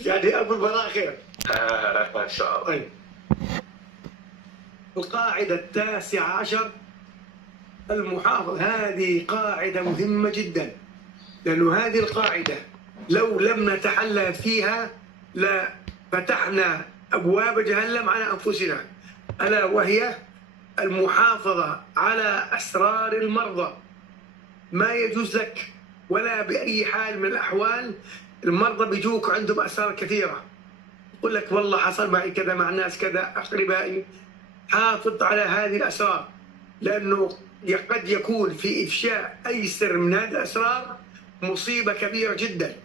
يعني أبو البراء خير. ما شاء الله. طيب، القاعدة 19 المحافظة. هذه قاعدة مهمة جدا، لأن هذه القاعدة لو لم نتحلى فيها لفتحنا أبواب جهنم على أنفسنا، ألا وهي المحافظة على أسرار المرضى. ما يجوز لك ولا بأي حال من الأحوال. المرضى بيجوك عندهم أسرار كثيرة، يقول لك والله حصل معي كذا مع الناس كذا أقربائي. حافظ على هذه الأسرار، لأنه قد يكون في إفشاء أي سر من هذه الأسرار مصيبة كبيرة جدا.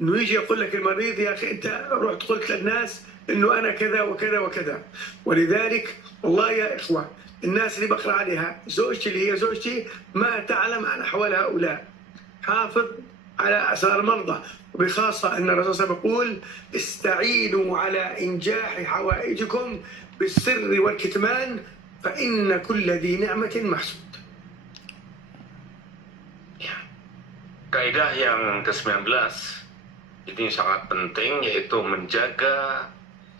إنه يجي يقول لك المريض يا أخي أنت رحت قلت للناس إنه أنا كذا وكذا وكذا. ولذلك والله يا إخوة، الناس اللي بقرأ عليها زوجتي اللي هي زوجتي ما تعلم عن أحوال هؤلاء. حافظ على أسرار المرضى، وبخاصة أن الرسول صلى الله عليه وسلم يقول استعينوا على إنجاح حوائجكم بالسر والكتمان فإن كل ذي نعمة محسود. Kaidah yang ke-19 ini sangat penting, yaitu menjaga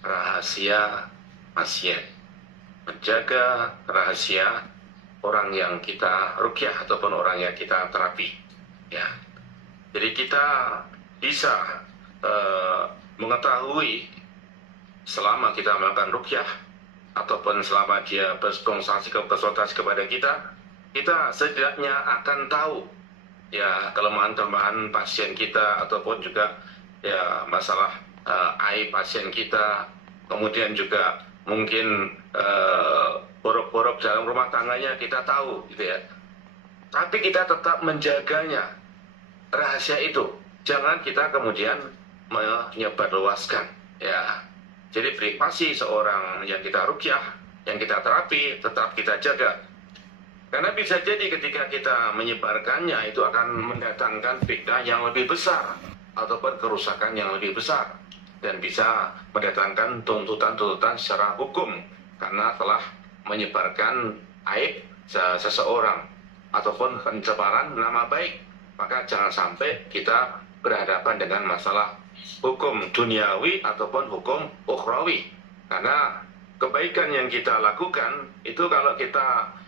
rahasia pasien, menjaga rahasia orang yang kita ruqyah ataupun orang yang kita terapi. Ya, jadi kita bisa mengetahui selama kita melakukan ruqyah ataupun selama dia berkonsultasi kepada kita, kita setidaknya akan tahu ya kelemahan-kelemahan pasien kita ataupun juga ya masalah aib pasien kita, kemudian juga mungkin borok-borok dalam rumah tangganya kita tahu gitu ya. Tapi kita tetap menjaganya, rahasia itu jangan kita kemudian menyebarluaskan ya. Jadi privasi seorang yang kita ruqyah, yang kita terapi tetap kita jaga. Karena bisa jadi ketika kita menyebarkannya itu akan mendatangkan fitnah yang lebih besar ataupun kerusakan yang lebih besar, dan bisa mendatangkan tuntutan-tuntutan secara hukum karena telah menyebarkan aib seseorang ataupun pencemaran nama baik. Maka jangan sampai kita berhadapan dengan masalah hukum duniawi ataupun hukum ukhrawi. Karena kebaikan yang kita lakukan itu kalau kita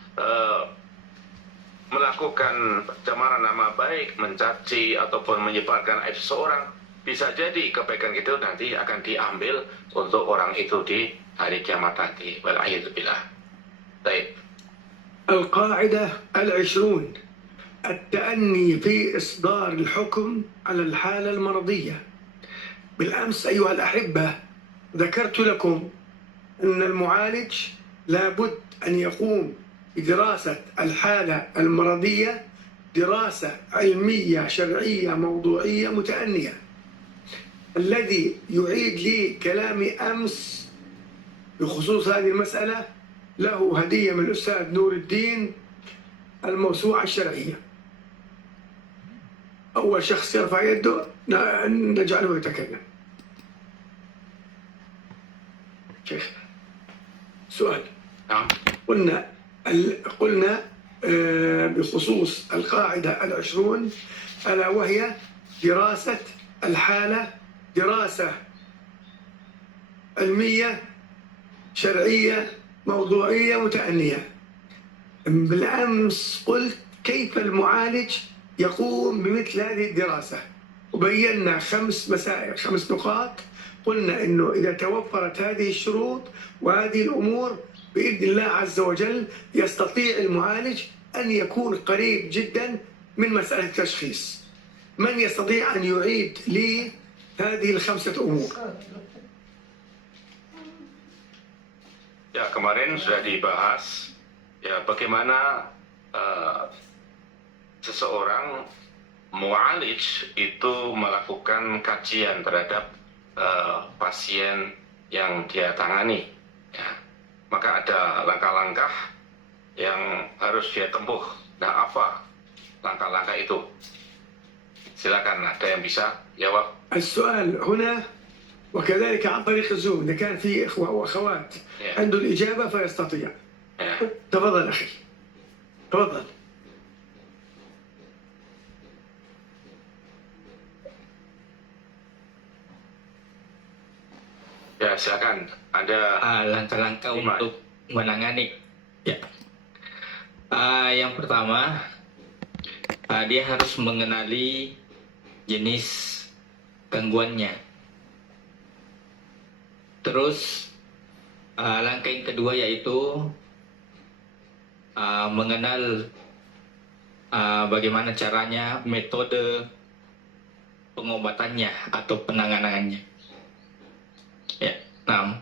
melakukan pencemaran nama baik, mencaci ataupun menyebarkan aib seseorang, bisa jadi kebaikan itu nanti akan diambil untuk orang itu di hari kiamat nanti. Wal'iyadzubillah. Baik. القاعدة 20 التأني في إصدار الحكم على الحالة المرضية. بالأمس أيها الأحبة ذكرت لكم أن المعالج لابد أن يقوم بدراسة الحالة المرضية دراسة علمية شرعية موضوعية متأنية. الذي يعيد لي كلامي أمس بخصوص هذه المسألة له هدية من الأستاذ نور الدين الموسوعة الشرعية. أول شخص يرفع يده نجعله يتكلم. شيخ سؤال. نعم. قلنا بخصوص القاعدة 20 ألا وهي دراسة الحالة، دراسة علمية شرعية موضوعية متأنية. بالأمس قلت كيف المعالج يقوم بمثل هذه الدراسة، وبينا 5 مسائل 5 نقاط. قلنا إنه إذا توفرت هذه الشروط وهذه الأمور بإذن الله عز وجل يستطيع المعالج أن يكون قريب جدا من مسألة التشخيص. من يستطيع أن يعيد لي هذه ال5 أمور؟ Ya, kemarin sudah dibahas ya bagaimana seseorang mu'alij itu melakukan kajian terhadap pasien yang dia tangani ya. Maka ada langkah-langkah yang harus dia tempuh. Nah, apa langkah-langkah itu? Silakan, ada yang bisa jawab. السؤال هنا وكذلك عن طريق الزوم إذا كان في إخوة وأخوات عنده الإجابة فيستطيع. تفضل أخي، تفضل. Ya, silakan. Ada langkah-langkah Lima. untuk menangani. Ya. Yang pertama, dia harus mengenali jenis gangguannya. Terus langkah yang kedua yaitu mengenal bagaimana caranya, metode pengobatannya atau penanganannya. Ya, nah.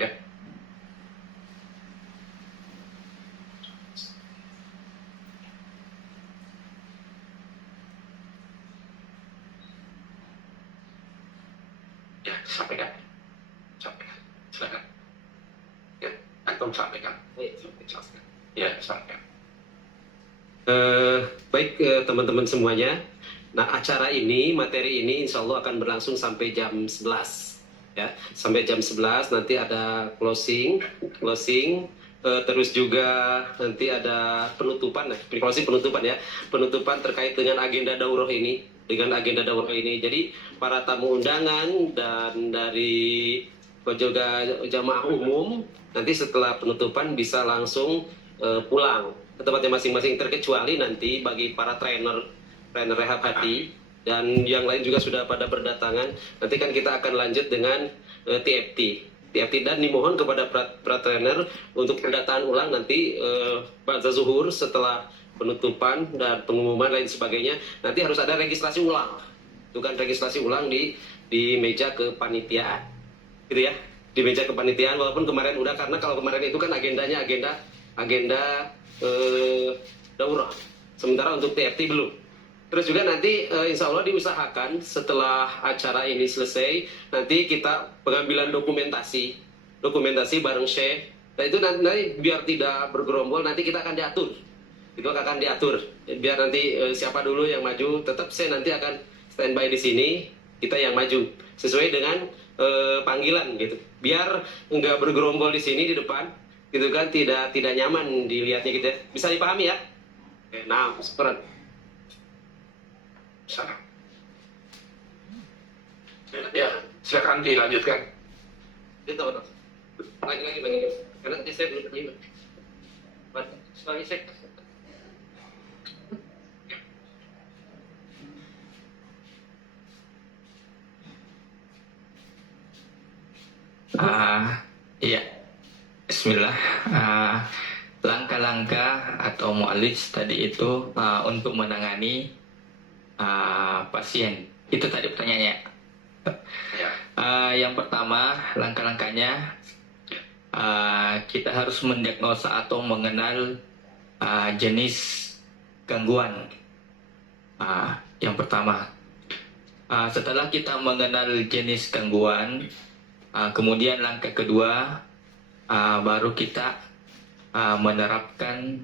ya. Ya, sampaikan. Silakan. Ya, antum sampaikan. Ya, sampaikan. Baik teman-teman semuanya. Nah, acara ini, materi ini insya Allah akan berlangsung sampai jam 11 ya. Sampai jam 11 nanti ada closing, terus juga nanti ada penutupan, penutupan ya. Penutupan terkait dengan agenda daurah ini, Jadi para tamu undangan dan dari juga jamaah umum nanti setelah penutupan bisa langsung pulang ke tempatnya masing-masing, terkecuali nanti bagi para trainer rehab hati dan yang lain juga sudah pada berdatangan. Nanti kan kita akan lanjut dengan TFT dan dimohon kepada para trainer untuk pendataan ulang nanti ba'da zuhur setelah penutupan dan pengumuman lain sebagainya. Nanti harus ada registrasi ulang, itu kan registrasi ulang di meja kepanitiaan, gitu ya, di meja kepanitiaan. Walaupun kemarin udah, karena kalau kemarin itu kan agendanya agenda daurah, sementara untuk TFT belum. Terus juga nanti insya Allah diusahakan setelah acara ini selesai nanti kita pengambilan dokumentasi bareng Syekh. Nah itu nanti biar tidak bergerombol, nanti kita akan diatur. Itu akan diatur. Biar nanti siapa dulu yang maju, tetap saya nanti akan standby di sini, kita yang maju sesuai dengan panggilan gitu. Biar nggak bergerombol di sini di depan, gitu kan, tidak nyaman dilihatnya gitu ya. Bisa dipahami ya? Oke, nah, seperti Sana. Ya, silakan dilanjutkan. itu betul. Lagi. Karena nanti saya belum terima. Sekali cek. Iya. Bismillah. Langkah-langkah atau mu'alij tadi itu untuk menangani pasien. Itu tadi pertanyaannya. Ya. Yang pertama, langkah-langkahnya kita harus mendiagnosa atau mengenal jenis gangguan. Yang pertama, setelah kita mengenal jenis gangguan, kemudian langkah kedua baru kita menerapkan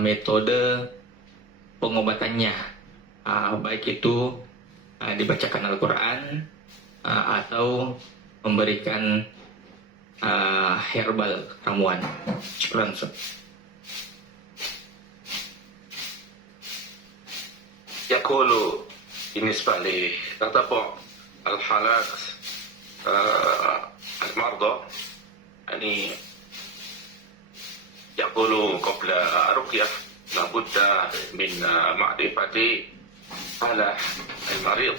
metode pengobatannya, baik itu dibacakan Al-Quran atau memberikan herbal ramuan. Syukran. يقول بالنسبة لتتبع الحالات المرضى، يعني يقول قبل الرقية لابد من معرفة حالة المريض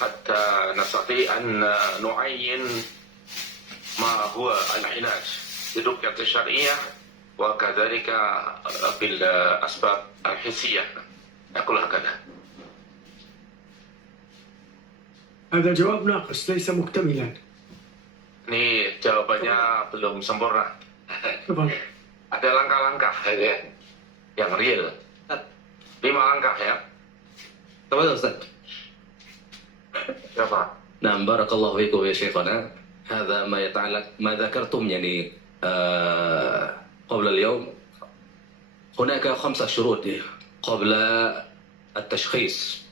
حتى نستطيع أن نعين ما هو العلاج بالرقية الشرعية وكذلك بالأسباب الحسية. يقول هكذا. هذا جواب ناقص ليس مكتملا. Ini jawabannya belum sempurna. تفضل. Ada langkah-langkah ya, yang real. 5 langkah ya. تفضل أستاذ. Siapa? نعم بارك الله فيكم يا شيخنا. هذا ما يتعلق ما ذكرتم يعني قبل اليوم. هناك 5 شروط قبل التشخيص.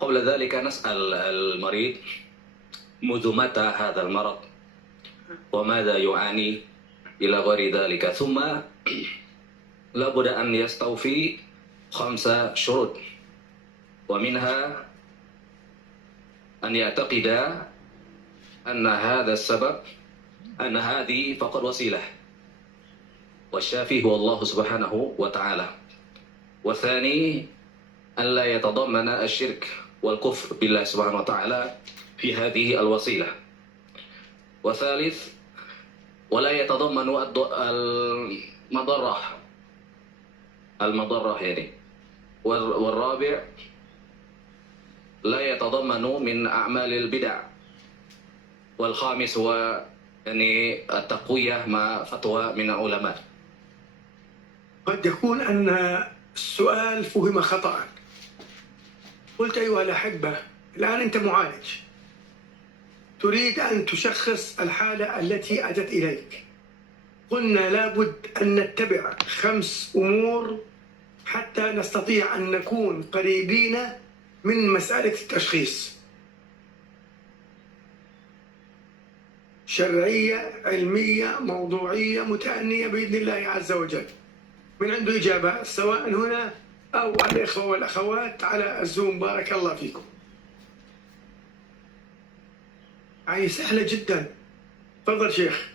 قبل ذلك نسأل المريض منذ متى هذا المرض وماذا يعاني إلى غير ذلك، ثم لابد أن يستوفي 5 شروط، ومنها أن يعتقد أن هذا السبب أن هذه فقط وسيلة والشافي هو الله سبحانه وتعالى. والثاني أن لا يتضمن الشرك والكفر بالله سبحانه وتعالى في هذه الوسيلة. والثالث ولا يتضمن المضرة يعني. والرابع لا يتضمن من أعمال البدع. والخامس هو يعني التقوية مع فتوى من العلماء. قد يكون أن السؤال فهم خطأ. قلت أيها الأحبة الآن أنت معالج تريد أن تشخص الحالة التي أتت إليك. قلنا لابد أن نتبع 5 أمور حتى نستطيع أن نكون قريبين من مسألة التشخيص. شرعية، علمية، موضوعية، متأنية بإذن الله عز وجل. من عنده إجابة سواء هنا أو الإخوة والأخوات على الزوم. بارك الله فيكم. يعني سهلة جدا. تفضل شيخ.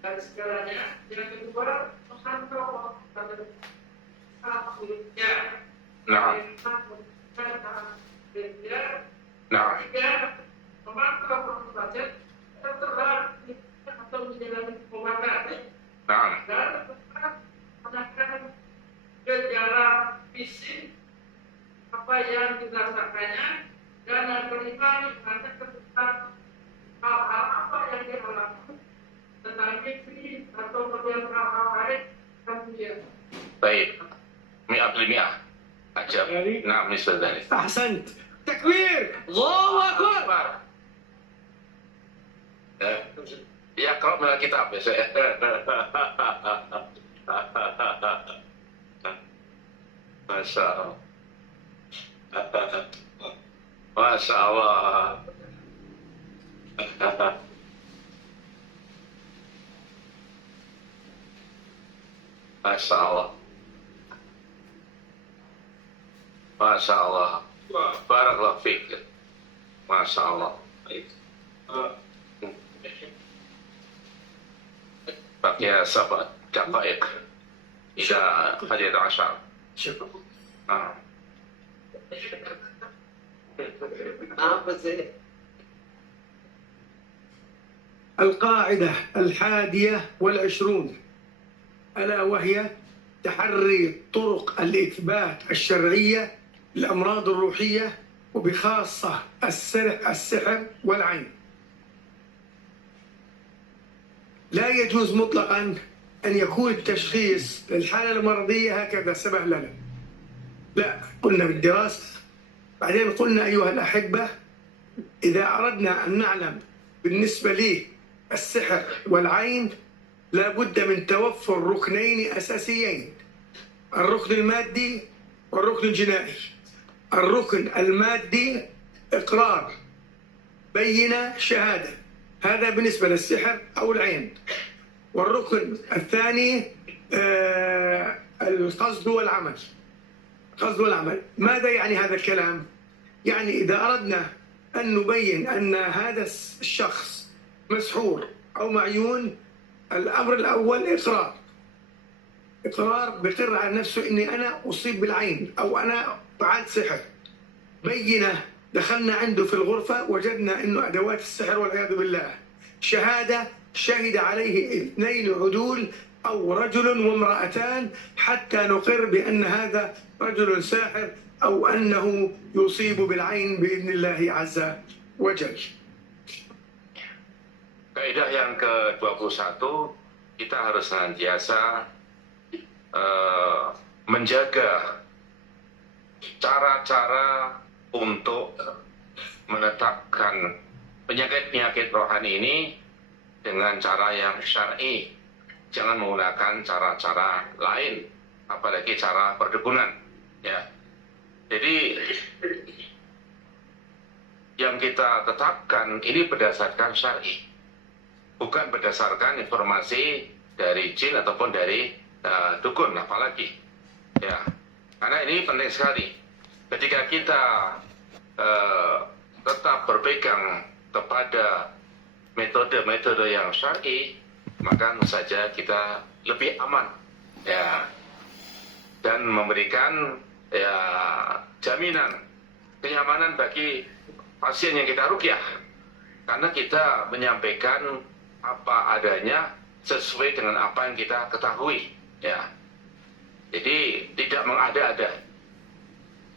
dan segalanya. Yang kedua, memantau ya. Nah. Nah. Tiga, memantau pasien terserah atau menjalani pengobatan. Nah. Dan menanyakan gejala fisik apa yang dirasakannya, dan yang kelima menanyakan tentang hal-hal apa yang dialami tentang mimpi atau melihat hal-hal lain dan dia. Baik, 100% ajar. Nah, Mr. Danis. أحسنت. تكبير. الله أكبر. Ya, kalau melihat kitab ya saya. Masya Allah. Masya Allah. Masya Allah. Masya Allah. Barakallahu fiik. Masya Allah. Baqiya 7 دقائق إلى 11. شكرا. القاعدة 21 ألا وهي تحري طرق الإثبات الشرعية للأمراض الروحية وبخاصة السحر والعين. لا يجوز مطلقا أن يكون التشخيص للحالة المرضية هكذا سبق لنا. لا، قلنا بالدراسة. بعدين قلنا أيها الأحبة إذا أردنا أن نعلم بالنسبة لي السحر والعين لابد من توفر ركنين أساسيين: الركن المادي والركن الجنائي. الركن المادي إقرار، بينة، شهادة، هذا بالنسبة للسحر أو العين. والركن الثاني القصد والعمل. القصد والعمل. ماذا يعني هذا الكلام؟ يعني إذا أردنا أن نبين أن هذا الشخص مسحور أو معيون، الأمر الأول بقر على نفسه إني أنا أصيب بالعين أو أنا فعلت سحر. بينة دخلنا عنده في الغرفة وجدنا إنه أدوات السحر والعياذ بالله. شهادة شهد عليه 2 عدول أو رجل وامرأتان حتى نقر بأن هذا رجل ساحر أو أنه يصيب بالعين بإذن الله عز وجل. Kaidah yang ke-21, kita harus senantiasa menjaga cara-cara untuk menetapkan penyakit-penyakit rohani ini dengan cara yang syar'i. Jangan menggunakan cara-cara lain, apalagi cara perdukunan. Ya. Jadi yang kita tetapkan ini berdasarkan syar'i, bukan berdasarkan informasi dari jin ataupun dari dukun, apalagi. Ya. Karena ini penting sekali. Ketika kita tetap berpegang kepada metode-metode yang syar'i, maka tentu saja kita lebih aman, ya, dan memberikan ya jaminan kenyamanan bagi pasien yang kita ruqyah, karena kita menyampaikan apa adanya sesuai dengan apa yang kita ketahui, ya. Jadi tidak mengada-ada.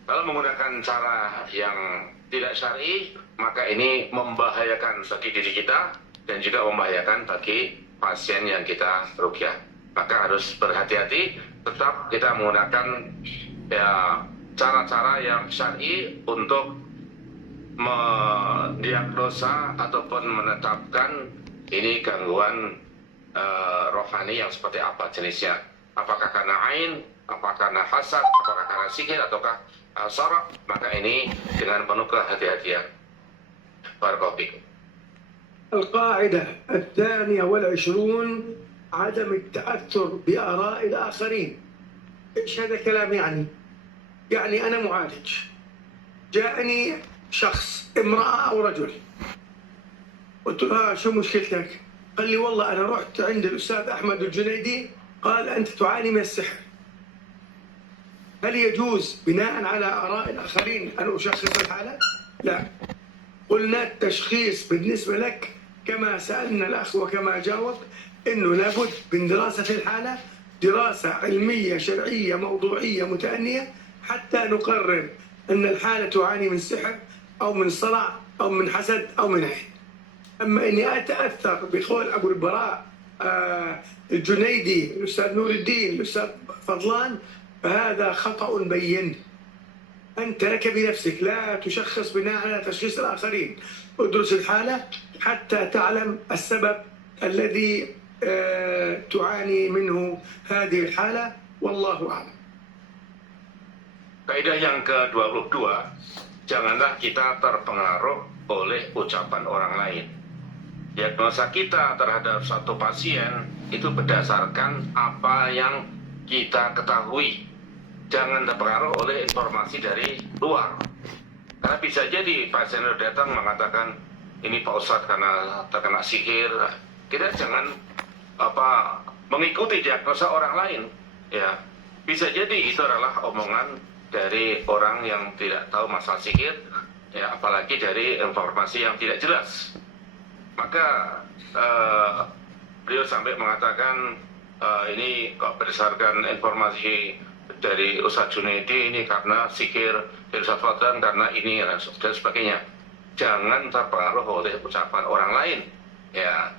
Kalau menggunakan cara yang tidak syar'i, maka ini membahayakan bagi diri kita dan juga membahayakan bagi pasien yang kita ruqyah. Maka harus berhati-hati, tetap kita menggunakan ya cara-cara yang syar'i untuk mendiagnosa ataupun menetapkan ini gangguan rohani yang seperti apa jenisnya. Apakah karena ain, apakah karena hasad, apakah karena sihir, ataukah sarak, maka ini dengan penuh kehati-hatian. Barakallahu fikum. القاعدة 22 عدم التأثر بآراء الآخرين. إيش هذا الكلام يعني؟ يعني أنا معالج، جاءني شخص امرأة أو رجل، قلت له شو مشكلتك؟ قال لي والله أنا رحت عند الأستاذ أحمد الجنيدي قال أنت تعاني من السحر. هل يجوز بناء على آراء الآخرين أن أشخص الحالة؟ لا. قلنا التشخيص بالنسبة لك كما سألنا الأخ وكما جاوب أنه لابد من دراسة الحالة، دراسة علمية شرعية موضوعية متأنية حتى نقرر أن الحالة تعاني من سحر أو من صلع أو من حسد أو من عين. أما أني أتأثر بقول أبو البراء الجنيدي، الأستاذ نور الدين، الأستاذ فضلان، فهذا خطأ بين. أنت لك بنفسك، لا تشخص بناء على تشخيص الآخرين. ادرس الحالة حتى تعلم السبب الذي تعاني منه هذه الحالة، والله أعلم. Kaidah yang ke-22, janganlah kita terpengaruh oleh ucapan orang lain. Diagnosa kita terhadap satu pasien itu berdasarkan apa yang kita ketahui. Jangan terpengaruh oleh informasi dari luar. Karena bisa jadi pasien yang datang mengatakan ini Pak Ustadz karena terkena sihir. Kita jangan mengikuti diagnosa orang lain. Ya, bisa jadi itu adalah omongan dari orang yang tidak tahu masalah sihir, ya, apalagi dari informasi yang tidak jelas. Maka beliau sampai mengatakan ini kok berdasarkan informasi dari Ustadz Junaidi ini karena sihir, dari Ustadz Fadlan karena ini dan sebagainya. Jangan terpengaruh oleh ucapan orang lain, ya.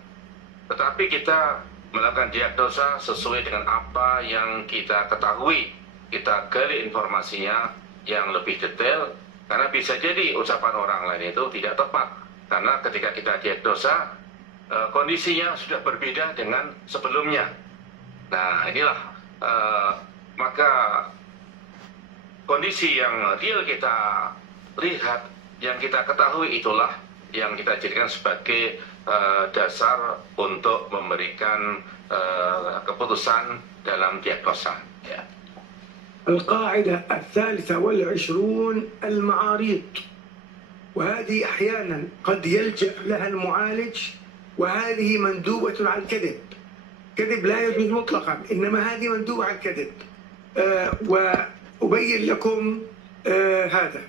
Tetapi kita melakukan diagnosa sesuai dengan apa yang kita ketahui. Kita gali informasinya yang lebih detail, karena bisa jadi ucapan orang lain itu tidak tepat. Karena ketika kita diagnosa, kondisinya sudah berbeda dengan sebelumnya. Nah, inilah maka kondisi yang real kita lihat, yang kita ketahui, itulah yang kita jadikan sebagai dasar untuk memberikan keputusan dalam diagnosa. Ya. القاعدة 23 المعاريض، وهذه أحيانا قد يلجأ لها المعالج، وهذه مندوبة على الكذب. كذب لا يجوز مطلقا، إنما هذه مندوبة عن كذب. وأبين لكم هذا.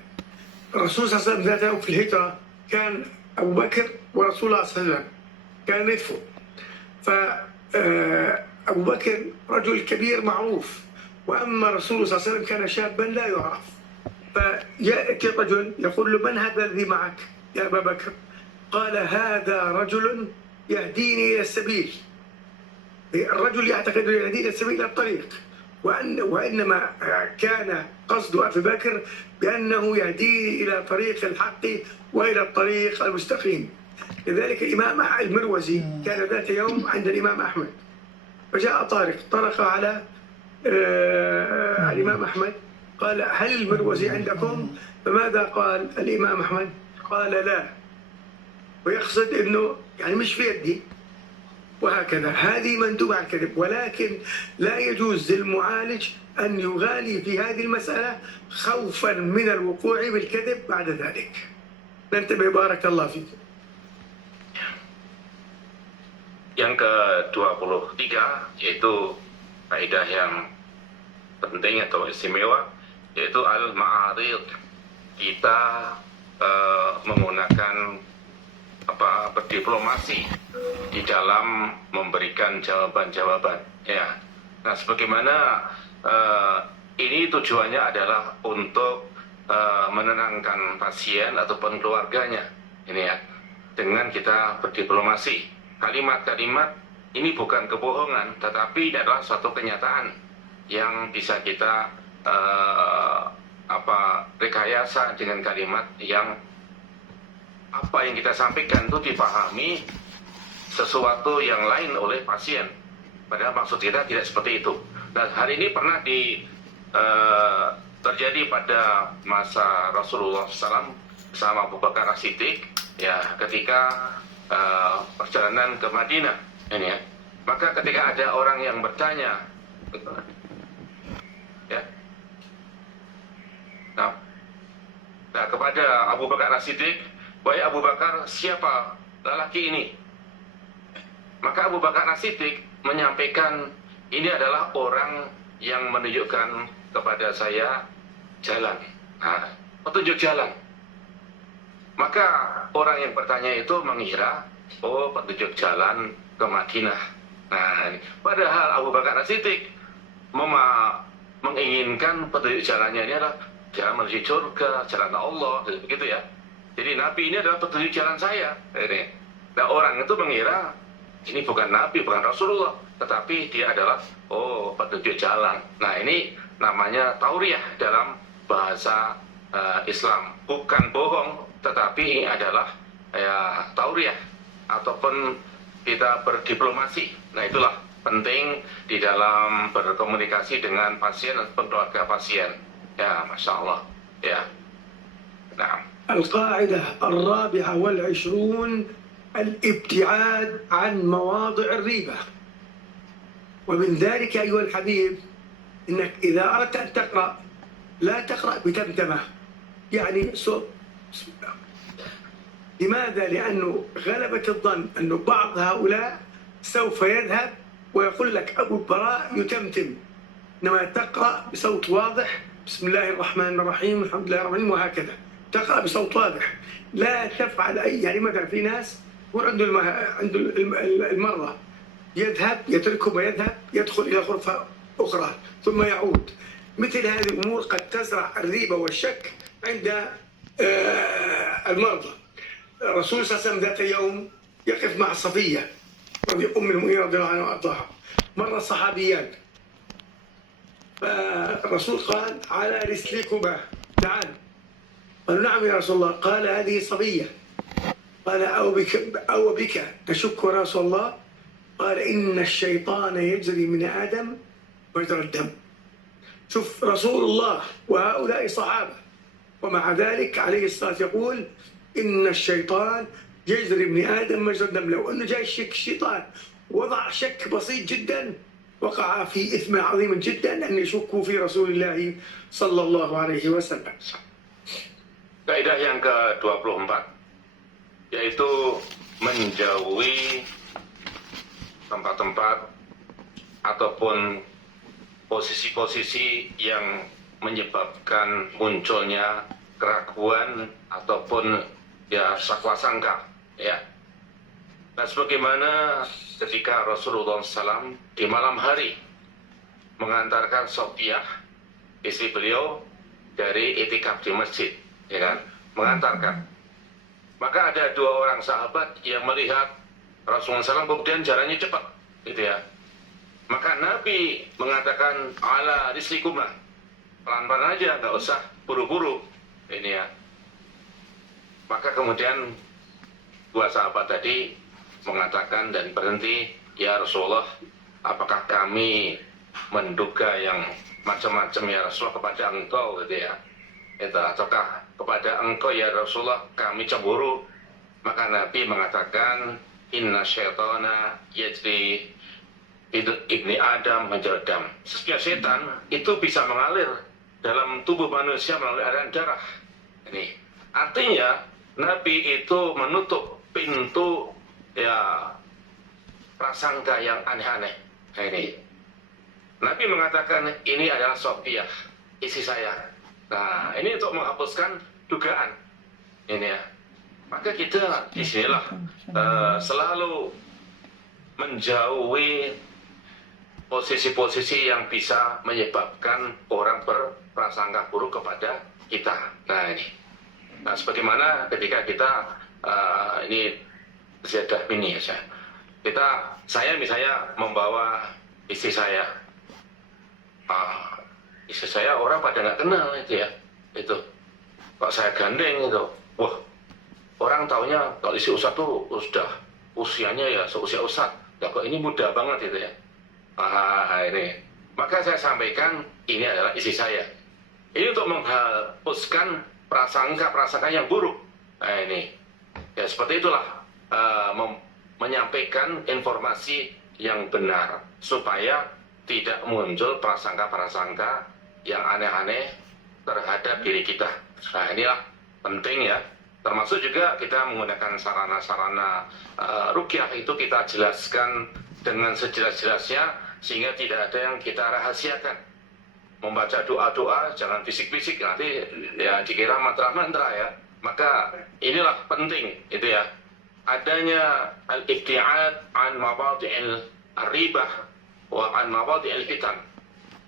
الرسول صلى الله عليه وسلم ذاته في الهجرة كان أبو بكر ورسول الله صلى الله عليه وسلم كان نصفه. فأبو بكر رجل كبير معروف، وأما رسول صلى الله عليه وسلم كان شابا لا يعرف. فيأتي رجل يقول له: من هذا الذي معك يا أبا بكر؟ قال: هذا رجل يهديني إلى السبيل. الرجل يعتقد أنه يهديني إلى السبيل، إلى الطريق، وإنما كان قصد أبي بكر بأنه يهديه إلى طريق الحق وإلى الطريق المستقيم. لذلك الإمام المروزي كان ذات يوم عند الإمام أحمد، فجاء طرق على الإمام أحمد، قال: هل المروزي عندكم؟ فماذا قال الإمام أحمد؟ قال: لا، ويقصد أنه يعني مش في يدي. وهكذا هذه مندوبة على الكذب، ولكن لا يجوز للمعالج أن يغالي في هذه المسألة خوفا من الوقوع بالكذب بعد ذلك. ننتبه، بارك الله فيك. Yang ke-23 yaitu faedah yang penting atau istimewa, yaitu al-ma'arid. Kita menggunakan berdiplomasi di dalam memberikan jawaban-jawaban, ya. Nah, sebagaimana ini tujuannya adalah untuk menenangkan pasien ataupun keluarganya, ini ya, dengan kita berdiplomasi. Kalimat-kalimat ini bukan kebohongan, tetapi ini adalah suatu kenyataan yang bisa kita rekayasa dengan kalimat yang apa yang kita sampaikan itu dipahami sesuatu yang lain oleh pasien. Padahal maksud kita tidak seperti itu. Dan hari ini pernah terjadi pada masa Rasulullah SAW bersama Abu Bakar As-Siddiq, ya, ketika perjalanan ke Madinah, ini ya. Maka ketika ada orang yang bertanya, ya, nah kepada Abu Bakar As-Siddiq, wahai Abu Bakar, siapa lelaki ini? Maka Abu Bakar As-Siddiq menyampaikan, ini adalah orang yang menunjukkan kepada saya jalan, petunjuk jalan. Maka orang yang bertanya itu mengira, oh, petunjuk jalan ke Madinah. Nah, padahal Abu Bakar As-Siddiq menginginkan petunjuk jalannya ini adalah jalan menuju surga, jalan Allah, begitu ya. Jadi Nabi ini adalah petunjuk jalan saya. Nah, orang itu mengira ini bukan Nabi, bukan Rasulullah, tetapi dia adalah petunjuk jalan. Nah, ini namanya tauriah dalam bahasa Islam, bukan bohong, tetapi ini adalah tauriah ataupun kita berdiplomasi. Nah, itulah penting di dalam berkomunikasi dengan pasien ataupun keluarga pasien. Ya, Masya Allah. Ya. Nah. القاعدة 24 الابتعاد عن مواضع الريبة. ومن ذلك أيها الحبيب أنك إذا أردت أن تقرأ لا تقرأ بتمتمة، يعني صوت. لماذا؟ لأنه غلبة الظن أن بعض هؤلاء سوف يذهب ويقول لك أبو البراء يتمتم، إنما تقرأ بصوت واضح، بسم الله الرحمن الرحيم، الحمد لله رب العالمين، وهكذا تقرأ بصوت واضح. لا تفعل أي، يعني مثلا في ناس يكون عنده المرضى يذهب، يتركه ويذهب يدخل إلى غرفة أخرى ثم يعود. مثل هذه الأمور قد تزرع الريبة والشك عند المرضى. الرسول صلى الله عليه وسلم ذات يوم يقف مع صفية أم المؤمنين رضي الله عنها وأرضاها، مر الصحابيان، فالرسول قال: على رسلكما، تعال. قالوا: نعم يا رسول الله. قال: هذه صفية. قال: أو بك تشك يا رسول الله؟ قال: إن الشيطان يجري من آدم مجرى الدم. شوف رسول الله وهؤلاء صحابة، ومع ذلك عليه الصلاة يقول: إن الشيطان يجري من آدم مجرى الدم. لو أنه جاي الشيطان وضع شك بسيط جدا وقع في إثم عظيم جدا أن يشكوا في رسول الله صلى الله عليه وسلم. Kaidah yang ke-24 yaitu menjauhi tempat-tempat ataupun posisi-posisi yang menyebabkan munculnya keraguan ataupun ya sakwa sangka, ya. Nah, sebagaimana ketika Rasulullah SAW di malam hari mengantarkan Sofiah, istri beliau, dari itikaf di masjid, ya kan, mengantarkan. Maka ada dua orang sahabat yang melihat Rasulullah SAW kemudian jalannya cepat, gitu ya. Maka Nabi mengatakan ala rislikumah, pelan-pelan aja, nggak usah buru-buru, ini ya. Maka kemudian dua sahabat tadi mengatakan dan berhenti, ya Rasulullah, apakah kami menduga yang macam-macam ya Rasulullah kepada engkau, gitu ya, itu, ataukah kepada engkau ya Rasulullah kami cemburu? Maka Nabi mengatakan inna syaitana yajri ibni Adam menjerdam. Sesungguhnya setan itu bisa mengalir dalam tubuh manusia melalui aliran darah. Ini artinya Nabi itu menutup pintu ya prasangka yang aneh-aneh. Nah, ini Nabi mengatakan ini adalah Sofiah, istri saya. Nah, ini untuk menghapuskan dugaan. Ini ya. Maka kita disinilah selalu menjauhi posisi-posisi yang bisa menyebabkan orang berprasangka buruk kepada kita. Nah, ini. Nah, sebagaimana ketika kita ini ziyadah mini ya, saya misalnya membawa istri saya, istri saya orang pada nggak kenal itu ya, itu kok saya gandeng itu, wah orang taunya kalau istri Ustadz tuh sudah usianya ya seusia Ustadz, ya kok ini muda banget itu ya. Ini maka saya sampaikan ini adalah istri saya, ini untuk menghapuskan prasangka yang buruk. Nah, ini ya seperti itulah menyampaikan informasi yang benar supaya tidak muncul prasangka yang aneh-aneh terhadap diri kita. Nah, inilah penting ya. Termasuk juga kita menggunakan sarana-sarana ruqyah itu kita jelaskan dengan sejelas-jelasnya sehingga tidak ada yang kita rahasiakan. Membaca doa-doa jangan bisik-bisik, nanti ya dikira mantra-mantra ya. Maka inilah penting itu ya. Adanya al-ibti'ad an mawadi'il ribah wa an mawadi'il fitan.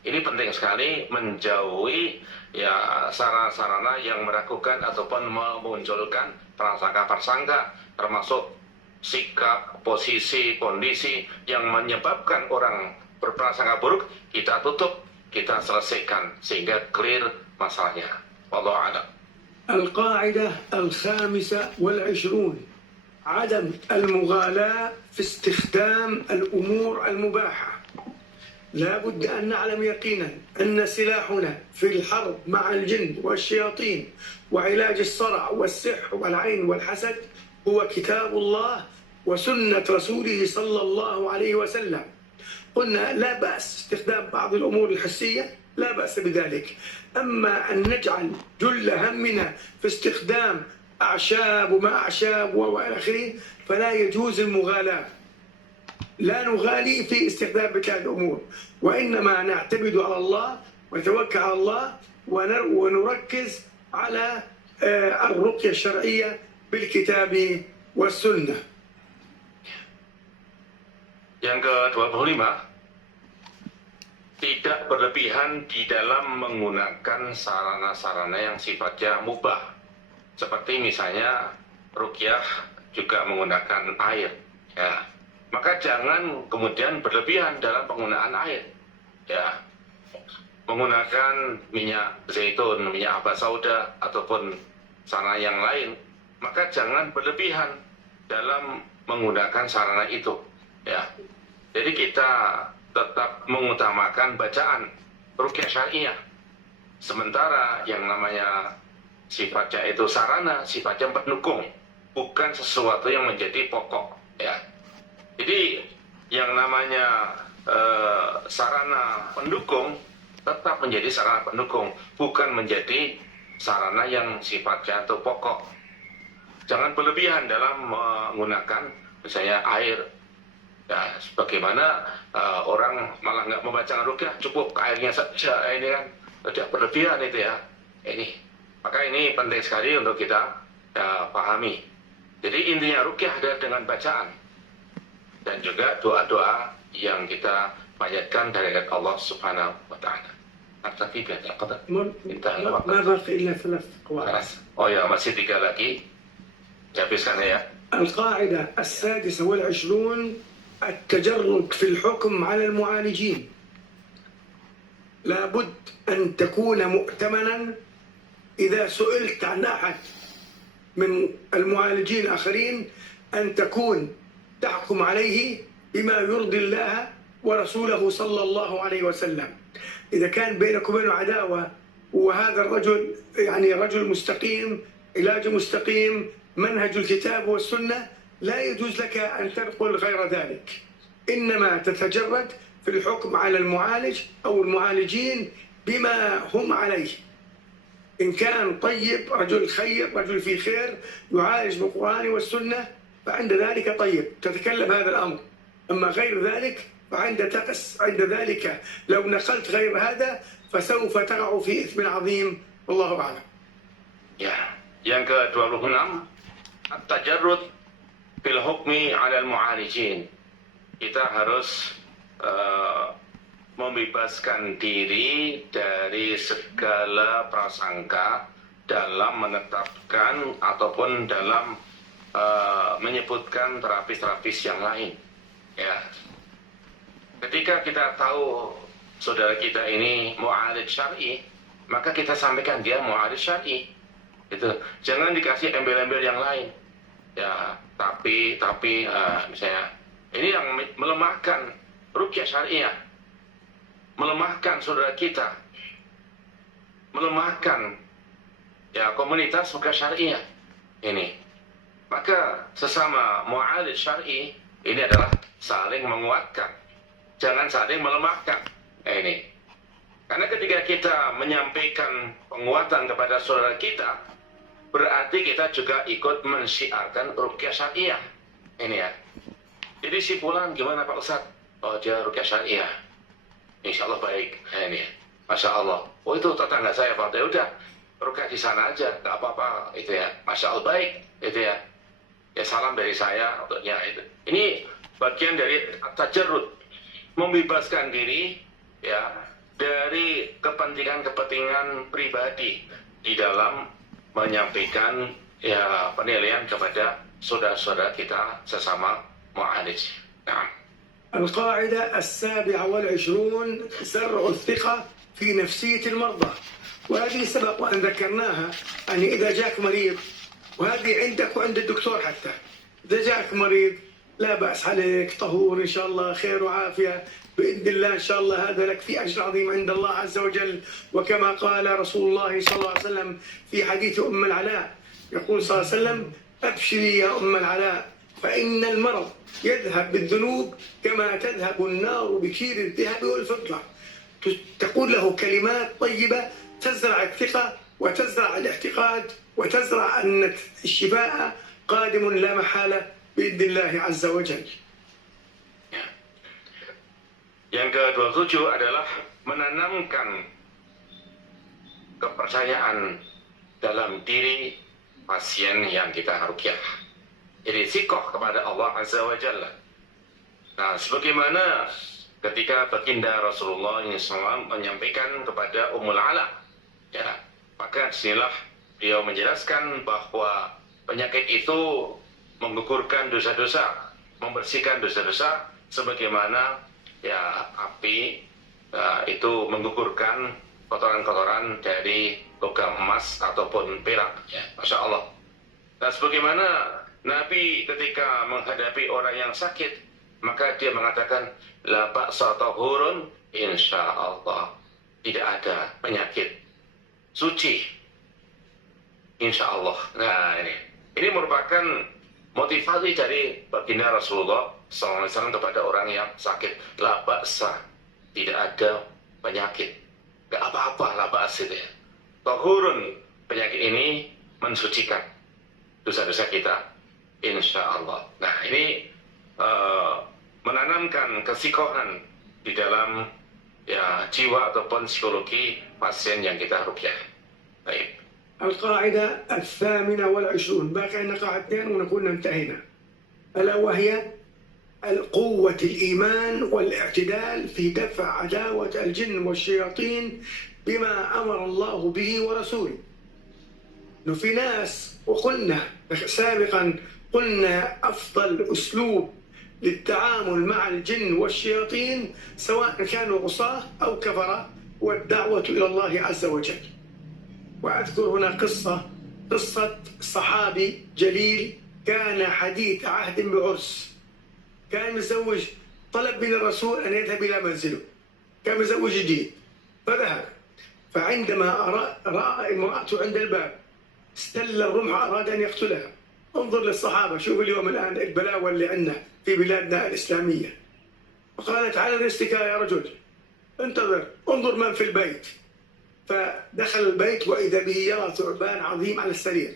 Ini penting sekali menjauhi ya sarana-sarana yang meragukan ataupun memunculkan prasangka-prasangka, termasuk sikap, posisi, kondisi yang menyebabkan orang berprasangka buruk, kita tutup, kita selesaikan sehingga clear masalahnya. Wallahu a'lam. القاعدة الخامسة والعشرون عدم المغالاة في استخدام الأمور المباحة. لا بد أن نعلم يقينا أن سلاحنا في الحرب مع الجن والشياطين وعلاج الصرع والسحر والعين والحسد هو كتاب الله وسنة رسوله صلى الله عليه وسلم. قلنا لا بأس استخدام بعض الأمور الحسية، لا بأس بذلك. أما أن نجعل جل همنا في استخدام أعشاب وما أعشاب وإلى آخره فلا يجوز المغالاة. لا نغالي في استخدام مثل الأمور، وإنما نعتمد على الله ونتوكل على الله ونركز على الرقية الشرعية بالكتاب والسنة. Yang ke-25, tidak berlebihan di dalam menggunakan sarana-sarana yang sifatnya mubah. Seperti misalnya ruqyah juga menggunakan air, ya. Maka jangan kemudian berlebihan dalam penggunaan air, ya. Menggunakan minyak zaitun, minyak habbah sauda ataupun sarana yang lain, maka jangan berlebihan dalam menggunakan sarana itu, ya. Jadi kita tetap mengutamakan bacaan ruqyah syariah. Sementara yang namanya sifatnya itu sarana, sifatnya pendukung, bukan sesuatu yang menjadi pokok, ya. Jadi yang namanya sarana pendukung tetap menjadi sarana pendukung, bukan menjadi sarana yang sifatnya itu pokok. Jangan berlebihan dalam menggunakan misalnya air, Ya, sebagaimana orang malah nggak membaca rukyah, cukup airnya saja, ini kan tidak berlebihan itu ya. Ini, maka ini penting sekali untuk kita pahami. Jadi intinya rukyah adalah dengan bacaan dan juga doa-doa yang kita panjatkan dari Allah Subhanahu wa taala. Tapi biasa kata minta ما بقي إلا 3 قواعد. oh ya, masih 3 lagi. Habiskan ya. القاعدة 26 التجرد في الحكم على المعالجين. لابد أن تكون مؤتمنا إذا سئلت عن أحد من المعالجين الآخرين أن تكون تحكم عليه بما يرضي الله ورسوله صلى الله عليه وسلم. إذا كان بينك وبينه عداوة وهذا الرجل يعني رجل مستقيم، علاج مستقيم، منهج الكتاب والسنة، لا يجوز لك أن تنقل غير ذلك. إنما تتجرد في الحكم على المعالج أو المعالجين بما هم عليه. إن كان طيب، رجل خير، رجل في خير، يعالج بالقرآن والسنة، فعند ذلك طيب تتكلم هذا الأمر. أما غير ذلك فعند تقص، عند ذلك لو نقلت غير هذا فسوف تقع في إثم عظيم والله أعلم. Ya, yang ke-26 at-tajarrud fil hukmi 'ala al-mu'alijin. Kita harus membebaskan diri dari segala prasangka dalam menetapkan ataupun dalam menyebutkan terapis-terapis yang lain. Ya, ketika kita tahu saudara kita ini mu'alij syar'i, maka kita sampaikan dia mu'alij syar'i. Itu jangan dikasih embel-embel yang lain. Ya, tapi misalnya ini yang melemahkan rukyah syariah, melemahkan saudara kita, melemahkan ya komunitas rukyah syariah ini. Maka sesama mu'alij syar'i ini adalah saling menguatkan, jangan saling melemahkan. Ini karena ketika kita menyampaikan penguatan kepada saudara kita, berarti kita juga ikut mensyiarkan rukyah syariah. Ini ya. Jadi si fulan gimana Pak Ustadz? Oh, dia rukyah syariah. Insya Allah baik. Ini ya. Masya Allah. Oh, itu tetangga saya Pak. Ya udah, rukyah di sana aja, nggak apa-apa. Itu ya. Masya Allah baik. Itu ya. Ya salam dari saya untuknya itu. Ini bagian dari tajarrud, membebaskan diri ya dari kepentingan-kepentingan pribadi di dalam menyampaikan ya penilaian kepada saudara-saudara kita sesama mu'alij. Nah. القاعدة 27 زرع الثقة في نفسية المرضى، وهذه سبق وأن ذكرناها. يعني إذا جاك مريض، وهذه عندك وعند الدكتور حتى، إذا جاك مريض لا بأس عليك، طهور إن شاء الله، خير وعافية بإذن الله، إن شاء الله هذا لك في أجر عظيم عند الله عز وجل. وكما قال رسول الله صلى الله عليه وسلم في حديث أم العلاء، يقول صلى الله عليه وسلم: أبشري يا أم العلاء، فإن المرض يذهب بالذنوب كما تذهب النار بكير الذهب والفضة. تقول له كلمات طيبة تزرع الثقة وتزرع الاعتقاد وتزرع أن الشفاء قادم لا محالة بإذن الله عز وجل. Yang ke-27 adalah menanamkan kepercayaan dalam diri pasien yang kita rukyah. Jadi sikoh kepada Allah Azza wa Jalla. Nah, sebagaimana ketika baginda Rasulullah SAW menyampaikan kepada Ummul Ala, ya, maka disinilah beliau menjelaskan bahwa penyakit itu menggugurkan dosa-dosa, membersihkan dosa-dosa, sebagaimana ya api itu menggugurkan kotoran-kotoran dari logam emas ataupun perak. Ya, Masya Allah. Nah, sebagaimana Nabi ketika menghadapi orang yang sakit, maka dia mengatakan la ba'sa tahurun insya Allah. Tidak ada penyakit suci insya Allah. Nah, ini merupakan motivasi dari baginda Rasulullah SAW kepada orang yang sakit. La ba'sa, tidak ada penyakit, gak apa-apa. La ba'sa itu ya. Tahurun, penyakit ini mensucikan dosa-dosa kita insya Allah. Nah, ini menanamkan kesikohan di dalam ya jiwa ataupun psikologi pasien yang kita rukyah. Baik. القاعدة 28 باقي لنا قاعدتين ونكون انتهينا، ألا وهي قوة الإيمان والاعتدال في دفع عداوة الجن والشياطين بما أمر الله به ورسوله. إنه في ناس، وقلنا سابقا قلنا أفضل أسلوب للتعامل مع الجن والشياطين سواء كانوا عصاة أو كفرة والدعوة إلى الله عز وجل. وأذكر هنا قصة صحابي جليل كان حديث عهد بعرس، كان متزوج، طلب من الرسول أن يذهب إلى منزله، كان متزوج جديد فذهب، فعندما رأى امرأته عند الباب استل الرمح، أراد أن يقتلها. انظر للصحابة، شوف اليوم الآن البلاوة اللي عندنا في بلادنا الإسلامية. فقالت على رسلك يا رجل، انتظر، انظر من في البيت. فدخل البيت وإذا به يرى ثعبان عظيم على السرير.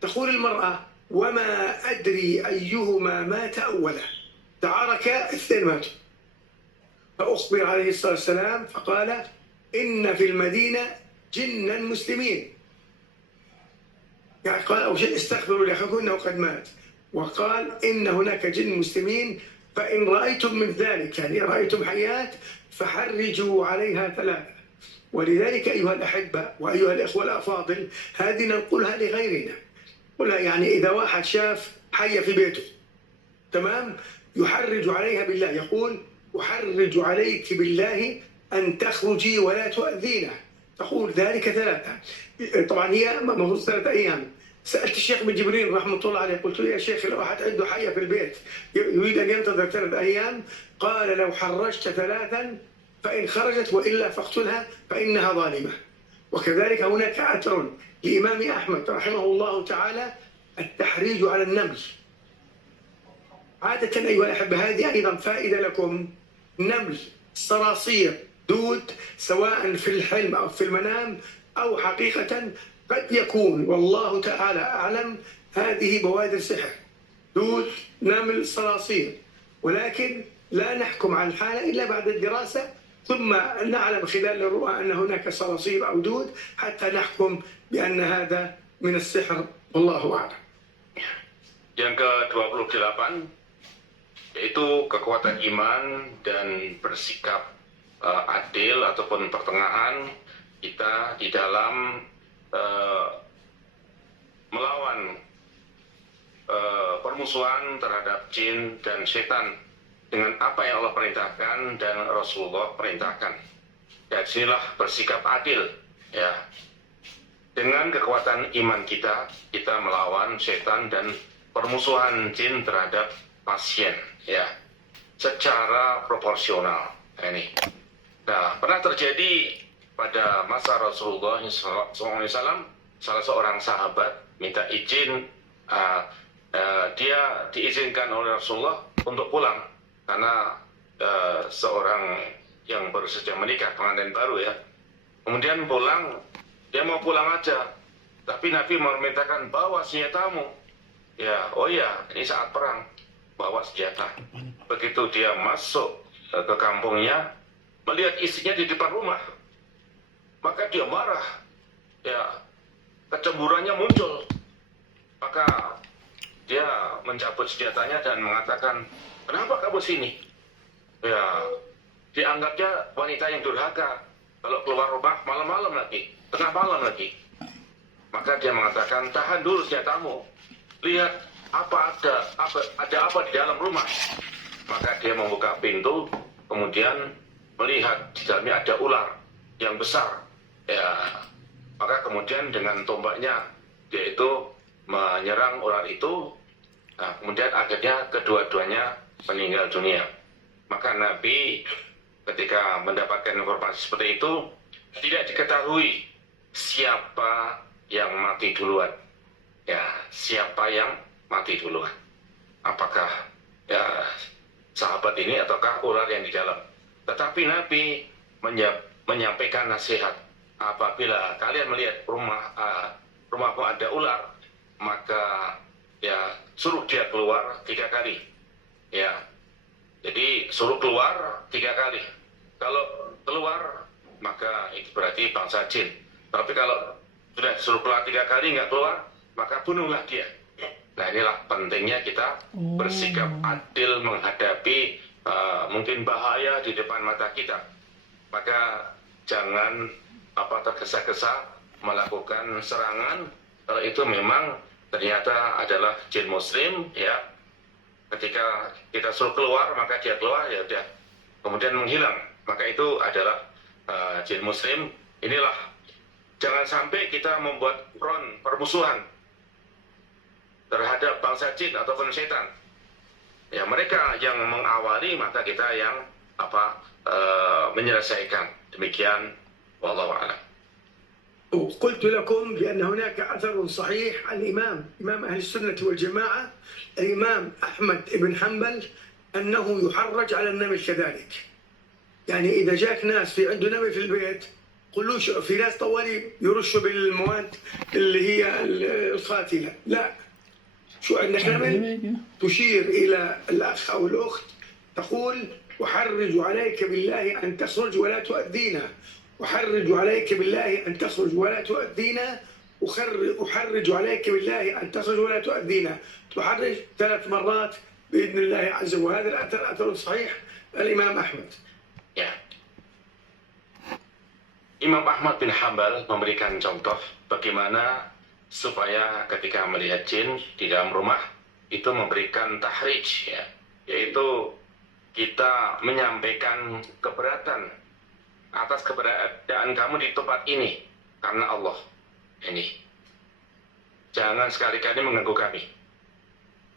تقول المرأة: وما أدري أيهما مات أولا، تعارك اثنين ماتوا. فأخبر عليه الصلاة والسلام فقال: إن في المدينة جنا مسلمين. يعني قال أو شيء استغفروا لأخيكم إنه قد مات، وقال إن هناك جن مسلمين، فإن رأيتم من ذلك، يعني رأيتم حيات، فحرجوا عليها 3. ولذلك أيها الأحبة وأيها الإخوة الأفاضل، هذه ننقلها لغيرنا، قلها يعني إذا واحد شاف حية في بيته تمام، يحرج عليها بالله، يقول: أحرج عليك بالله أن تخرجي ولا تؤذينا. تقول ذلك 3. طبعا هي مفروض 3 أيام. سألت الشيخ بن جبريل رحمة الله عليه، قلت له: يا شيخ، لو أحد عنده حية في البيت يريد أن ينتظر 3 أيام، قال: لو حرجت 3 فإن خرجت وإلا فاقتلها فإنها ظالمة. وكذلك هناك أثر لإمام أحمد رحمه الله تعالى التحريج على النمل. عادة أيها الأحبة هذه أيضا فائدة لكم، نمل، صراصير، دود، سواء في الحلم أو في المنام أو حقيقة قد يكون، والله تعالى أعلم، هذه بوادر سحر، دود، نمل، صراصير، ولكن لا نحكم على الحالة إلا بعد الدراسة، ثم نعلم خلال الرؤى أن هناك صراصير أو دود حتى نحكم بأن هذا من السحر، والله أعلم. Yang ke-28 yaitu kekuatan iman dan bersikap adil ataupun pertengahan kita di dalam melawan permusuhan terhadap jin dan setan dengan apa yang Allah perintahkan dan Rasulullah perintahkan. Dan sinilah bersikap adil, ya. Dengan kekuatan iman kita melawan setan dan permusuhan jin terhadap pasien, ya, secara proporsional. Ini. Nah, pernah terjadi pada masa Rasulullah SAW, salah seorang sahabat minta izin, dia diizinkan oleh Rasulullah untuk pulang karena seorang yang baru saja menikah, pengantin baru, ya. Kemudian pulang, dia mau pulang aja, tapi Nabi memerintahkan bawa senjatamu. Ya, oh ya, ini saat perang, bawa senjata. Begitu dia masuk ke kampungnya, melihat istrinya di depan rumah, maka dia marah, ya, kecemburuannya muncul. Maka dia mencabut senjatanya dan mengatakan, kenapa kamu sini? Ya, dianggapnya wanita yang durhaka kalau keluar rumah malam-malam lagi, tengah malam lagi. Maka dia mengatakan, tahan dulu senjatamu, lihat ada apa di dalam rumah. Maka dia membuka pintu, kemudian melihat di dalamnya ada ular yang besar. Ya, maka kemudian dengan tombaknya dia itu menyerang ular itu. Nah, kemudian akhirnya kedua-duanya meninggal dunia. Maka Nabi ketika mendapatkan informasi seperti itu, tidak diketahui siapa yang mati duluan. Ya, siapa yang mati duluan? Apakah ya sahabat ini ataukah ular yang di dalam? Tetapi Nabi menyampaikan nasihat, apabila kalian melihat rumahmu ada ular, maka ya suruh dia keluar 3 kali. Ya, Jadi suruh keluar 3 kali. Kalau keluar maka itu berarti bangsa jin. Tapi kalau sudah suruh keluar 3 kali nggak keluar, maka bunuhlah dia. Nah inilah pentingnya kita bersikap adil menghadapi mungkin bahaya di depan mata kita. Maka jangan tergesa-gesa melakukan serangan kalau itu memang ternyata adalah jin muslim, ya. Ketika kita suruh keluar maka dia keluar, ya udah, kemudian menghilang, maka itu adalah jin muslim. Inilah, jangan sampai kita membuat front permusuhan terhadap bangsa jin ataupun setan. Ya mereka yang mengawali, maka kita yang menyelesaikan. Demikian, wallahu a'lam. قلت لكم بأن هناك أثر صحيح عن إمام أهل السنة والجماعة الإمام أحمد بن حنبل أنه يحرج على النمل كذلك. يعني إذا جاك ناس عنده نمل في البيت، قل له في ناس طوالي يرشوا بالمواد اللي هي القاتلة، لا، شو عندك نمل تشير إلى الأخ أو الأخت تقول أحرج عليك بالله أن تخرج ولا تؤذينا، أحرج عليك بالله أن تخرج ولا تؤذينا، أحرج عليك بالله أن تخرج ولا تؤذينا، تحرج 3 مرات بإذن الله عز وجل. هذا الأثر أثر صحيح الإمام أحمد. Ya. Imam Ahmad bin Hanbal memberikan contoh bagaimana supaya ketika melihat jin di dalam rumah itu memberikan tahrij, ya, yaitu kita menyampaikan keberatan atas keberadaan kamu di tempat ini karena Allah. Ini jangan sekali-kali mengganggu kami,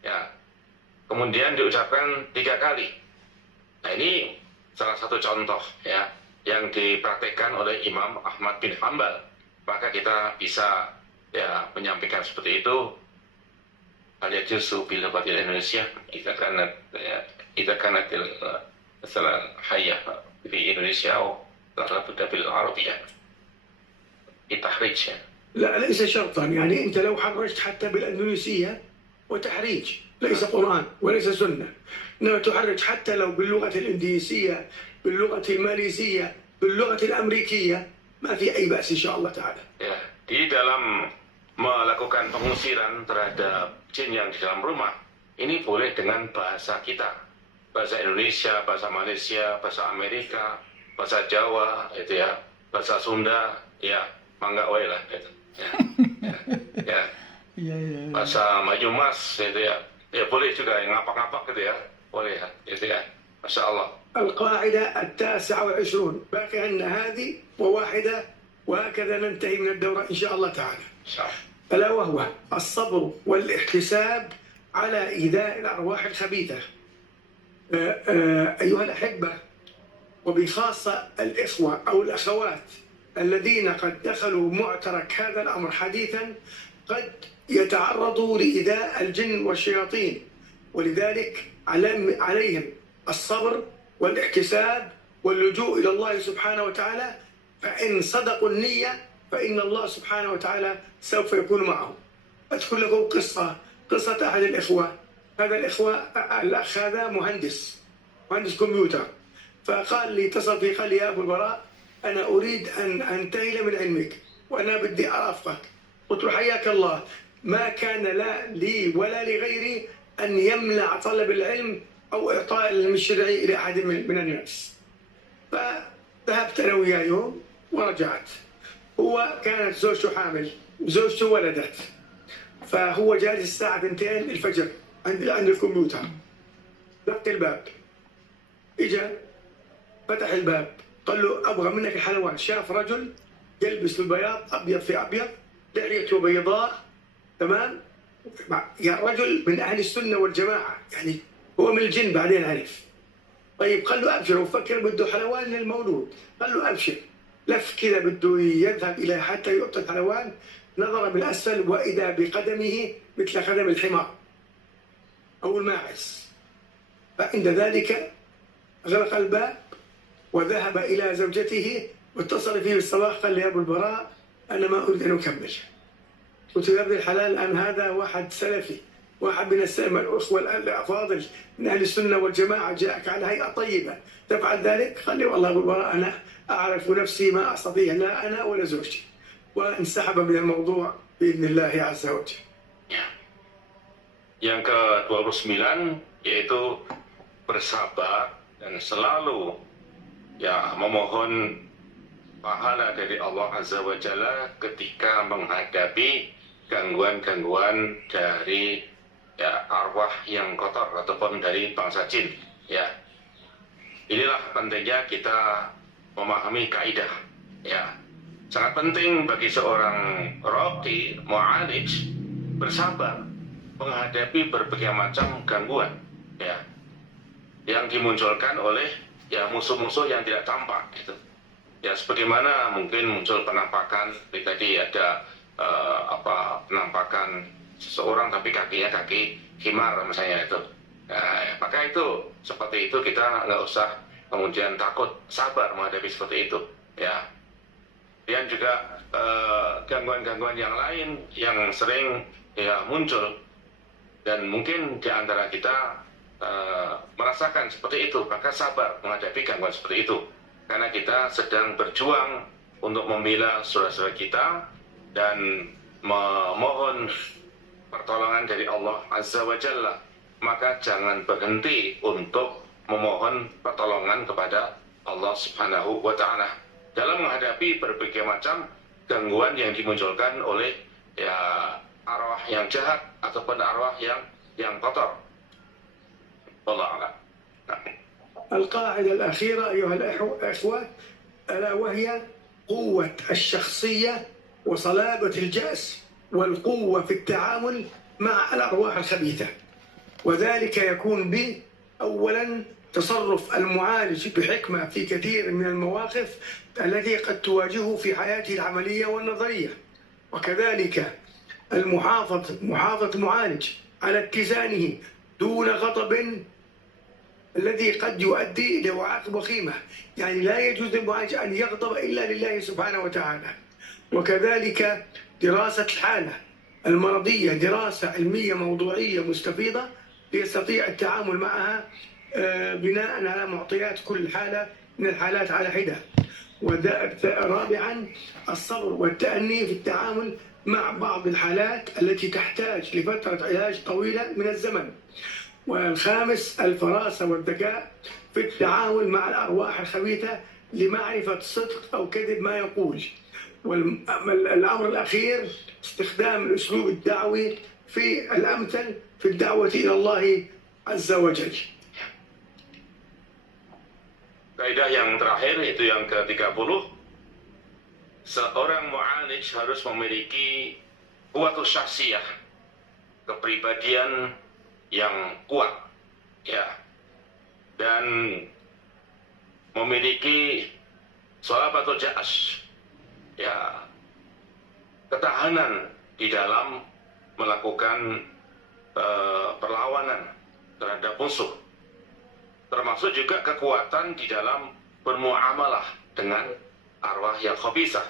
ya. Kemudian diucapkan 3 kali. Nah ini salah satu contoh, ya, yang dipraktekkan oleh Imam Ahmad bin Hanbal. Maka kita bisa, ya, menyampaikan seperti itu. Al-yajuzu bil lughati Indonesia idza kanat masalah hayah di Indonesia لا بد بالعربية التحريج. لا ليس شرطا، يعني أنت لو حرجت حتى بالأندونيسية وتحريج، ليس قرآن وليس سنة، إنما تحرج حتى لو باللغة الإندونيسية، باللغة الماليزية، باللغة الأمريكية، ما في أي بأس إن شاء الله تعالى. Ya, di dalam melakukan pengusiran terhadap jin yang di dalam rumah, ini boleh dengan bahasa kita, bahasa Indonesia, bahasa Malaysia, bahasa Amerika, bahasa Jawa, itu ya, bahasa Sunda, ya, mangga wae lah, gitu. Ya, bahasa Melayu Mas, itu ya, ya boleh juga yang ngapak-ngapak gitu ya, boleh ya, itu ya, Masya Allah. القاعدة 29 باقي عندنا هذه وواحدة، وهكذا ننتهي من الدورة إن شاء الله تعالى. إن شاء الله. ألا وهو الصبر والاحتساب على إيذاء الأرواح الخبيثة. أيها الأحبة، وبخاصة الإخوة أو الأخوات الذين قد دخلوا معترك هذا الأمر حديثا، قد يتعرضوا لإيذاء الجن والشياطين، ولذلك عليهم الصبر والاحتساب واللجوء إلى الله سبحانه وتعالى، فإن صدقوا النية فإن الله سبحانه وتعالى سوف يكون معهم. أذكر لكم قصة أحد الإخوة. هذا الأخ هذا مهندس كمبيوتر، فقال لي، اتصل في قال لي يا أبو البراء، أنا أريد أن أنتهي من علمك وأنا بدي أرافقك. قلت له حياك الله، ما كان لا لي ولا لغيري أن يمنع طلب العلم أو إعطاء العلم الشرعي إلى أحد من الناس. فذهبت أنا وياه يوم ورجعت. هو كانت زوجته حامل، زوجته ولدت، فهو جالس الساعة 2 الفجر عند الكمبيوتر، دق الباب، إجا فتح الباب، قال له أبغى منك الحلوان. شاف رجل يلبس البياض أبيض في أبيض، لحيته بيضاء، تمام، يعني رجل من أهل السنة والجماعة، يعني هو من الجن بعدين عرف. طيب قال له أبشر، وفكر بده حلوان للمولود، قال له أبشر. لف كذا بده يذهب إلى حتى يعطي الحلوان، نظر من أسفل وإذا بقدمه مثل قدم الحمار أو الماعز. فعند ذلك غلق الباب وذهب إلى زوجته واتصل فيه بالصباح، قال لي يا أبو البراء، أنا ما أريد أن أكمل. قلت يا ابن الحلال، أن هذا واحد سلفي واحد من الأخوة الأفاضل من أهل السنة والجماعة جاءك على هيئة طيبة تفعل ذلك، خلي والله بالبراء، أنا أعرف نفسي ما أستطيع، لا أنا ولا زوجتي، وانسحب من الموضوع بإذن الله عز وجل. Yang ke-29 yaitu bersabar dan selalu memohon pahala dari Allah Azza wa Jalla ketika menghadapi gangguan-gangguan dari arwah yang kotor ataupun dari bangsa jin. Inilah pentingnya kita memahami kaidah. Sangat penting bagi seorang raqi, mu'alij, bersabar menghadapi berbagai macam gangguan yang dimunculkan oleh musuh-musuh yang tidak tampak gitu. Sebagaimana mungkin muncul penampakan tadi ada penampakan seseorang tapi kakinya kaki himar misalnya itu. Maka itu seperti itu kita nggak usah kemudian takut, sabar menghadapi seperti itu. Dan juga gangguan-gangguan yang lain yang sering muncul dan mungkin di antara kita merasakan seperti itu, maka sabar menghadapi gangguan seperti itu. Karena kita sedang berjuang untuk membela saudara-saudara kita dan memohon pertolongan dari Allah Azza wa Jalla. Maka jangan berhenti untuk memohon pertolongan kepada Allah Subhanahu wa Ta'ala dalam menghadapi berbagai macam gangguan yang dimunculkan oleh arwah yang jahat ataupun arwah yang kotor. Wallahu a'lam. القاعدة الأخيرة أيها الأخوة ألا وهي قوة الشخصية وصلابة الجأس والقوة في التعامل مع الأرواح الخبيثة، وذلك يكون أولا تصرف المعالج بحكمة في كثير من المواقف التي قد تواجهه في حياته العملية والنظرية، وكذلك محافظة المعالج على اتزانه دون غضب الذي قد يؤدي إلى عواقب وخيمة. يعني لا يجوز للمعالج أن يغضب إلا لله سبحانه وتعالى. وكذلك دراسة الحالة المرضية دراسة علمية موضوعية مستفيضة ليستطيع التعامل معها بناء على معطيات كل حالة من الحالات على حدة. رابعا الصبر والتأني في التعامل مع بعض الحالات التي تحتاج لفترة علاج طويلة من الزمن. والخامس الفراسة والذكاء في التعامل مع الأرواح الخبيثة لمعرفة صدق أو كذب ما يقول. والأمر الأخير استخدام الأسلوب الدعوي في الأمثل في الدعوة إلى الله عز وجل. Kaidah yang terakhir itu yang ke-30, seorang mu'alij harus memiliki kuwatus syakhsiyah, kepribadian yang kuat dan memiliki shalabatul ja'as, ketahanan di dalam melakukan perlawanan terhadap musuh, termasuk juga kekuatan di dalam bermuamalah dengan arwah yang khabisah,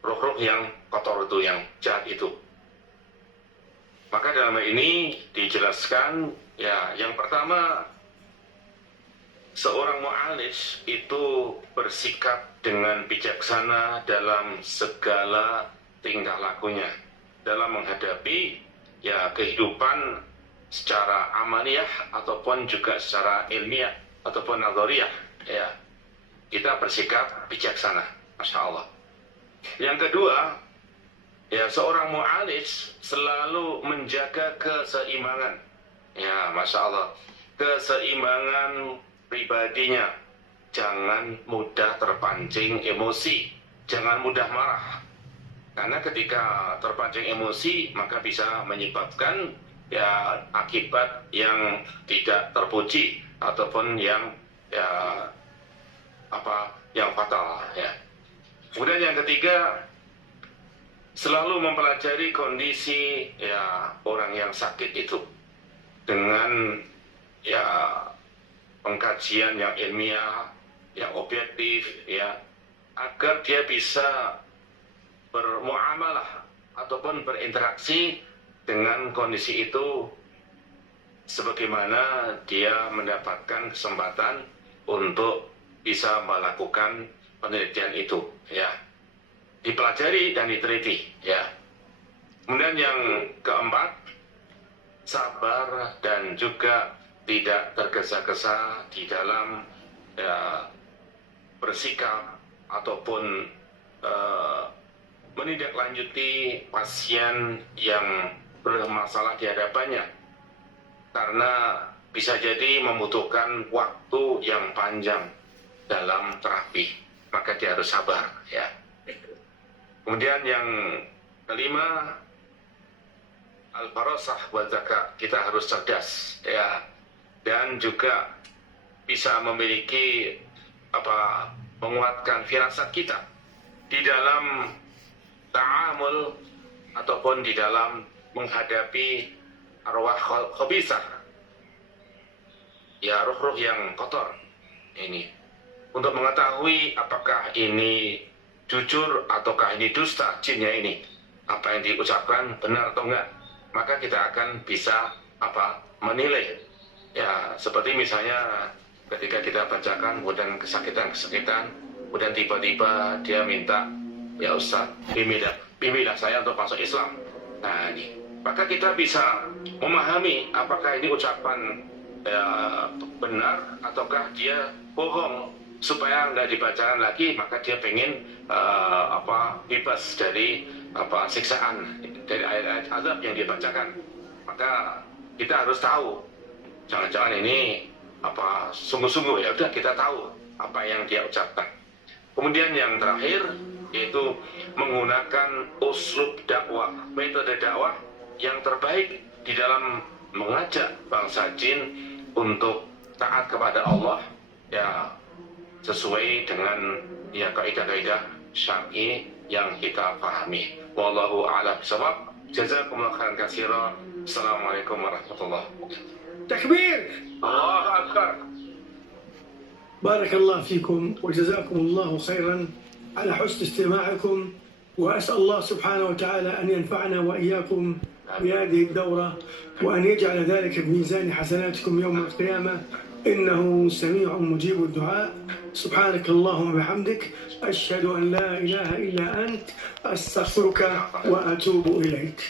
roh-roh yang kotor itu, yang jahat itu. Maka dalam hal ini dijelaskan yang pertama, seorang mu'alij itu bersikap dengan bijaksana dalam segala tingkah lakunya dalam menghadapi kehidupan secara amaliyah ataupun juga secara ilmiah ataupun nadhariyah. Kita bersikap bijaksana, Masya Allah. Yang kedua, seorang mu'alij selalu menjaga keseimbangan, Masya Allah, keseimbangan pribadinya. Jangan mudah terpancing emosi, jangan mudah marah, karena ketika terpancing emosi maka bisa menyebabkan akibat yang tidak terpuji ataupun yang fatal. Kemudian yang ketiga, selalu mempelajari kondisi orang yang sakit itu dengan pengkajian yang ilmiah, yang objektif, agar dia bisa bermuamalah ataupun berinteraksi dengan kondisi itu sebagaimana dia mendapatkan kesempatan untuk bisa melakukan penelitian itu, ya, dipelajari dan diteliti, ya. Kemudian yang keempat, sabar dan juga tidak tergesa-gesa di dalam bersikap ataupun menindaklanjuti pasien yang bermasalah di hadapannya, karena bisa jadi membutuhkan waktu yang panjang dalam terapi, maka dia harus sabar, ya. Kemudian yang kelima, al-farasah wa zaka, kita harus cerdas, ya, dan juga bisa memiliki menguatkan firasat kita di dalam ta'amul ataupun di dalam menghadapi arwah khabisah, ya, ruh-ruh yang kotor ini, untuk mengetahui apakah ini jujur ataukah ini dusta jinnya ini, apa yang diucapkan benar atau enggak, maka kita akan bisa menilai, ya, seperti misalnya ketika kita bacakan kemudian kesakitan, kemudian tiba-tiba dia minta, ya Ustaz, bimbinglah saya untuk masuk Islam. Nah ini, maka kita bisa memahami apakah ini ucapan benar ataukah dia bohong, supaya nggak dibacakan lagi, maka dia pengen bebas dari siksaan, dari ayat-ayat azab yang dia bacakan. Maka kita harus tahu, jangan-jangan ini sungguh-sungguh, ya udah kita tahu apa yang dia ucapkan. Kemudian yang terakhir yaitu menggunakan uslub dakwah, metode dakwah yang terbaik di dalam mengajak bangsa jin untuk taat kepada Allah, ya, sesuai dengan kaidah-kaidah syar'i yang kita pahami. Wallahu a'lam bishawab. Jazakumullah khairan katsiran. Assalamualaikum warahmatullahi wabarakatuh. تكبير. الله أكبر. بارك الله فيكم وجزاكم الله خيرا على حسن استماعكم، وأسأل الله سبحانه وتعالى أن ينفعنا وإياكم بهذه الدورة، وأن يجعل ذلك في ميزان حسناتكم يوم القيامة، إنه سميع مجيب الدعاء. سبحانك اللهم وبحمدك، أشهد أن لا إله إلا أنت، أستغفرك وأتوب إليك.